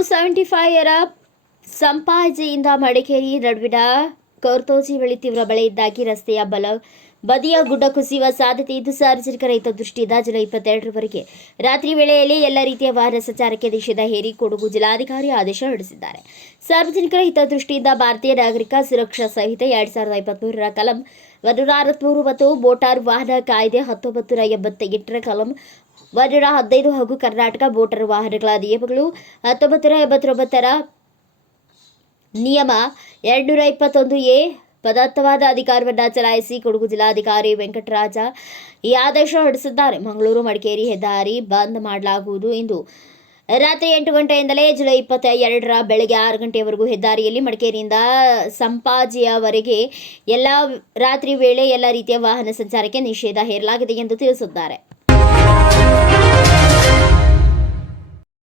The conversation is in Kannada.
ಸೆವೆಂಟಿ ಫೈವರ ಸಂಪಾಜೆಯಿಂದ ಮಡಿಕೇರಿ ನಡುವಿನ ಕೌರ್ತೋಜಿ ಬಳಿ ತೀವ್ರ ಮಳೆಯಿಂದಾಗಿ ರಸ್ತೆಯ ಬಲ ಬದಿಯ ಗುಡ್ಡ ಕುಸಿಯುವ ಸಾಧ್ಯತೆ ಇದ್ದು ಸಾರ್ವಜನಿಕ ರೈತ ದೃಷ್ಟಿಯಿಂದ ಜುಲೈ ಇಪ್ಪತ್ತೆರಡರವರೆಗೆ ರಾತ್ರಿ ವೇಳೆಯಲ್ಲಿ ಎಲ್ಲ ರೀತಿಯ ವಾಹನ ಸಂಚಾರಕ್ಕೆ ನಿಷೇಧ ಹೇರಿ ಕೊಡಗು ಜಿಲ್ಲಾಧಿಕಾರಿ ಆದೇಶ ಹೊರಡಿಸಿದ್ದಾರೆ. ಸಾರ್ವಜನಿಕರ ಹಿತದೃಷ್ಟಿಯಿಂದ ಭಾರತೀಯ ನಾಗರಿಕ ಸುರಕ್ಷಾ ಸಂಹಿತೆ ಎರಡ್ ಸಾವಿರದ ಇಪ್ಪತ್ತ್ಮೂರರ ಕಲಂ ನೂರ ಅರವತ್ತ್ಮೂರು ಮತ್ತು ಮೋಟಾರ್ ವಾಹನ ಕಾಯ್ದೆ ಹತ್ತೊಂಬತ್ತು ನೂರ ಕಲಂ ಒಂದೂರ ಹದಿನೈದು ಹಾಗೂ ಕರ್ನಾಟಕ ಮೋಟಾರ್ ವಾಹನಗಳ ನಿಯಮಗಳು ಹತ್ತೊಂಬತ್ತು ನೂರ ಎಂಬತ್ತೊಂಬತ್ತರ ನಿಯಮ ಎರಡ್ನೂರ ಇಪ್ಪತ್ತೊಂದು ಎ ಪದಾರ್ಥವಾದ ಅಧಿಕಾರವನ್ನು ಚಲಾಯಿಸಿ ಕೊಡಗು ಜಿಲ್ಲಾಧಿಕಾರಿ ವೆಂಕಟರಾಜ ಈ ಆದೇಶ ಹೊರಡಿಸಿದ್ದಾರೆ. ಮಂಗಳೂರು, ಮಡಿಕೇರಿ ಹೆದ್ದಾರಿ ಬಂದ್ ಮಾಡಲಾಗುವುದು. ಎಂದು ರಾತ್ರಿ ಎಂಟು ಗಂಟೆಯಿಂದಲೇ ಜುಲೈ ಇಪ್ಪತ್ತ ಎರಡರ ಬೆಳಗ್ಗೆ ಆರು ಗಂಟೆಯವರೆಗೂ ಹೆದ್ದಾರಿಯಲ್ಲಿ ಮಡಿಕೇರಿಯಿಂದ ಸಂಪಾಜಿಯವರೆಗೆ ಎಲ್ಲ ರಾತ್ರಿ ವೇಳೆ ಎಲ್ಲ ರೀತಿಯ ವಾಹನ ಸಂಚಾರಕ್ಕೆ ನಿಷೇಧ ಹೇರಲಾಗಿದೆ ಎಂದು ತಿಳಿಸಿದ್ದಾರೆ.